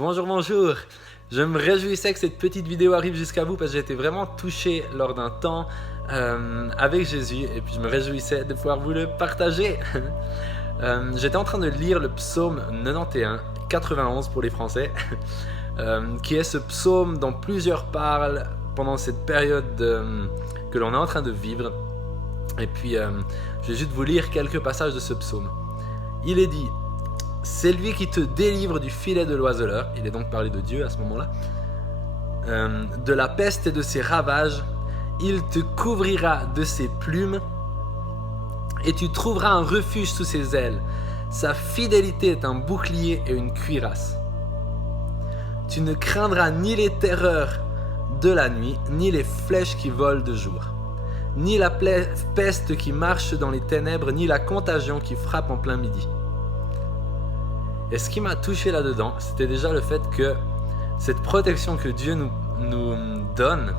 Bonjour, bonjour. Je me réjouissais que cette petite vidéo arrive jusqu'à vous parce que j'ai été vraiment touché lors d'un temps avec Jésus et puis je me réjouissais de pouvoir vous le partager. J'étais en train de lire le psaume 91, 91 pour les Français, qui est ce psaume dont plusieurs parlent pendant cette période que l'on est en train de vivre. Et puis je vais juste vous lire quelques passages de ce psaume. Il est dit: c'est lui qui te délivre du filet de l'oiseleur, il est donc parlé de Dieu à ce moment-là, de la peste et de ses ravages, il te couvrira de ses plumes et tu trouveras un refuge sous ses ailes. Sa fidélité est un bouclier et une cuirasse. Tu ne craindras ni les terreurs de la nuit, ni les flèches qui volent de jour, ni la peste qui marche dans les ténèbres, ni la contagion qui frappe en plein midi. Et ce qui m'a touché là-dedans, c'était déjà le fait que cette protection que Dieu nous donne,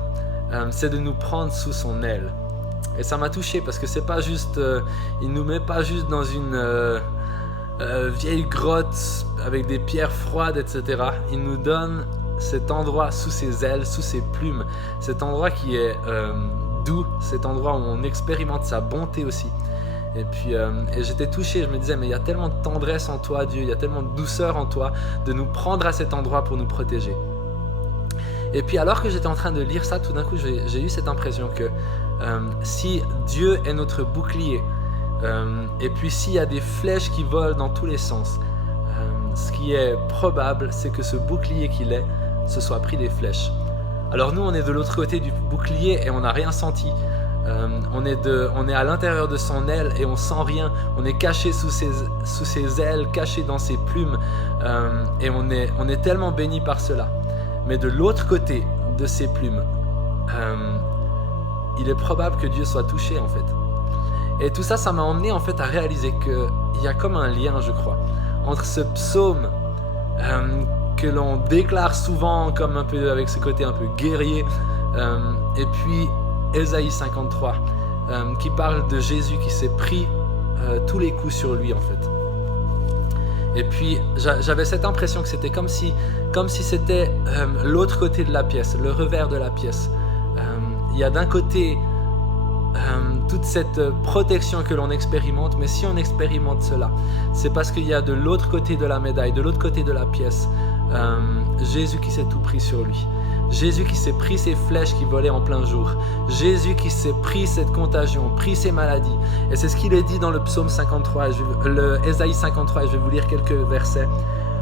c'est de nous prendre sous son aile. Et ça m'a touché parce que c'est pas juste, il nous met pas juste dans une vieille grotte avec des pierres froides, etc. Il nous donne cet endroit sous ses ailes, sous ses plumes, cet endroit qui est doux, cet endroit où on expérimente sa bonté aussi. Et puis et j'étais touché, je me disais mais il y a tellement de tendresse en toi Dieu, il y a tellement de douceur en toi de nous prendre à cet endroit pour nous protéger. Et puis alors que j'étais en train de lire ça, tout d'un coup j'ai eu cette impression que si Dieu est notre bouclier, et puis s'il y a des flèches qui volent dans tous les sens, ce qui est probable c'est que ce bouclier qu'il est se soit pris des flèches. Alors nous on est de l'autre côté du bouclier et on n'a rien senti. On est à l'intérieur de son aile et on sent rien, on est caché sous ses ailes, caché dans ses plumes, et on est tellement béni par cela. Mais de l'autre côté de ses plumes, il est probable que Dieu soit touché en fait. Et tout ça, ça m'a emmené en fait à réaliser qu'il y a comme un lien, je crois, entre ce psaume que l'on déclare souvent comme un peu avec ce côté un peu guerrier, et puis Ésaïe 53, qui parle de Jésus qui s'est pris tous les coups sur lui en fait. Et puis j'avais cette impression que c'était comme si c'était l'autre côté de la pièce, le revers de la pièce. Il y a d'un côté toute cette protection que l'on expérimente, mais si on expérimente cela, c'est parce qu'il y a de l'autre côté de la médaille, de l'autre côté de la pièce, Jésus qui s'est tout pris sur lui. Jésus qui s'est pris ces flèches qui volaient en plein jour. Jésus qui s'est pris cette contagion, pris ces maladies. Et c'est ce qu'il est dit dans le psaume 53, Ésaïe 53, et je vais vous lire quelques versets.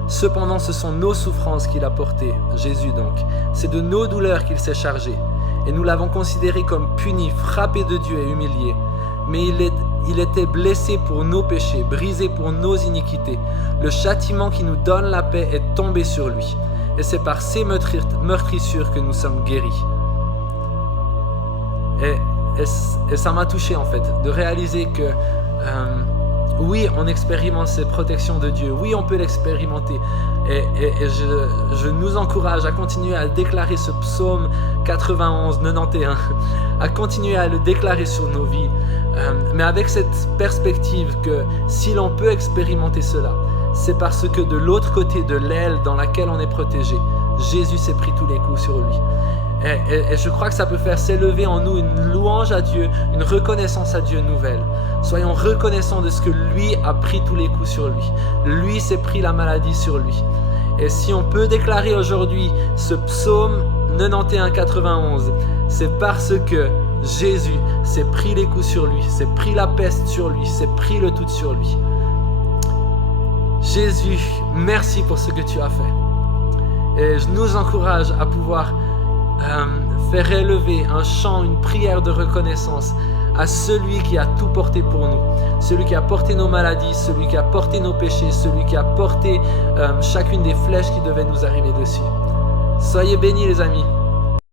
Cependant, ce sont nos souffrances qu'il a portées, Jésus donc. C'est de nos douleurs qu'il s'est chargé. Et nous l'avons considéré comme puni, frappé de Dieu et humilié. Mais il était blessé pour nos péchés, brisé pour nos iniquités. Le châtiment qui nous donne la paix est tombé sur lui. Et c'est par ces meurtrissures que nous sommes guéris. Et ça m'a touché en fait, de réaliser que oui, on expérimente cette protection de Dieu, oui, on peut l'expérimenter. Et je nous encourage à continuer à déclarer ce psaume 91, 91, à continuer à le déclarer sur nos vies, mais avec cette perspective que si l'on peut expérimenter cela, c'est parce que de l'autre côté de l'aile dans laquelle on est protégé, Jésus s'est pris tous les coups sur lui. Et je crois que ça peut faire s'élever en nous une louange à Dieu, une reconnaissance à Dieu nouvelle. Soyons reconnaissants de ce que lui a pris tous les coups sur lui. Lui s'est pris la maladie sur lui. Et si on peut déclarer aujourd'hui ce psaume 91, 91, c'est parce que Jésus s'est pris les coups sur lui, s'est pris la peste sur lui, s'est pris le tout sur lui. Jésus, merci pour ce que tu as fait. Et je nous encourage à pouvoir faire élever un chant, une prière de reconnaissance à celui qui a tout porté pour nous, celui qui a porté nos maladies, celui qui a porté nos péchés, celui qui a porté chacune des flèches qui devaient nous arriver dessus. Soyez bénis les amis.